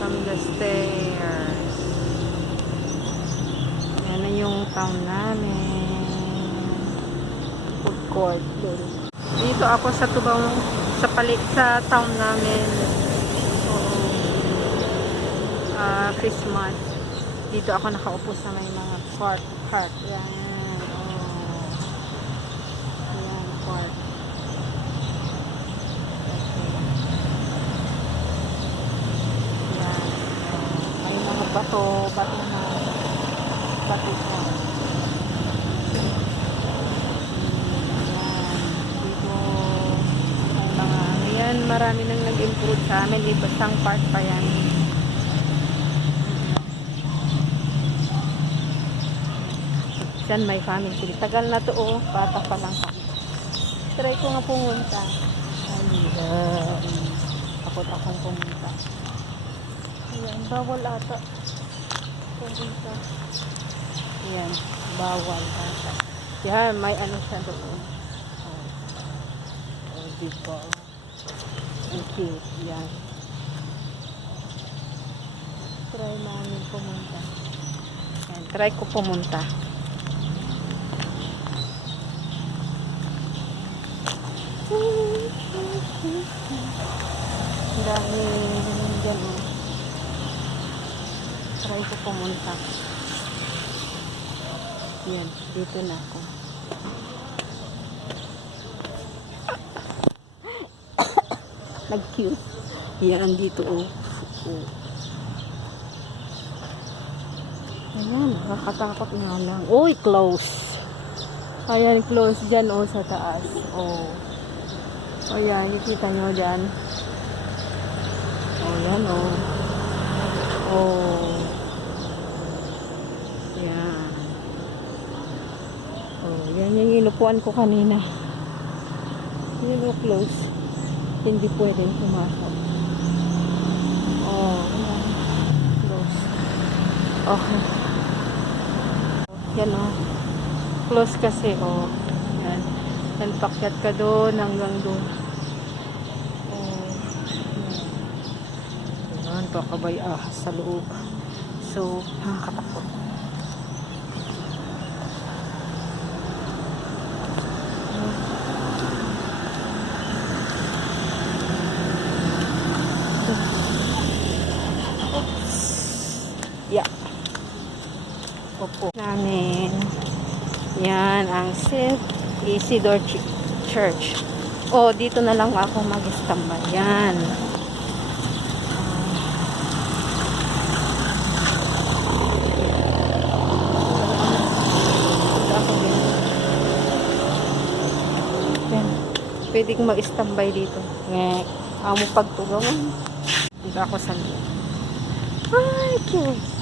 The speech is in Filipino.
from the stairs. Yan na yung town namin. Food court doon. Dito ako sa tubang sa palit sa town namin. So, Christmas. Dito ako nakaupo sa may mga cart. Yan. Yan, cart. Bato na dito may mga ayan, marami nang nag-improve sa amin, ibang part pa yan. Diyan may family, tagal na to bata pa lang kami. Try ko nga pumunta, akong pumunta. Ayan, bawal ata. Pumunta. Ayan, bawal ata. Yan, may ano siya doon. Diba? Ang cute. Yan. Try namin pumunta. Ayan, try ko pumunta. Dahil dyan try ko pumunta. Yan, dito na ako. Nag-cute. Yan, dito Ayan, nakakatakot nga lang. Uy, close. Ayan, close dyan sa taas. Ayan, nakita nyo dyan. Yan yan. Yan yung inupuan ko kanina. Yun close. Hindi pwedeng pumasok. Yan. Close. Okay. Yan close kasi yan. Yan, pakyat ka doon hanggang doon. Baka may ahas sa loob. So, nakakatakot. Yeah. Opo. Namin. Yan ang St. Isidore Church. Dito na lang ako mag-standby. Yan. Pwede kong mag-standby dito. Amo pagtugawan. Dito ako sa loob. Ay, cute.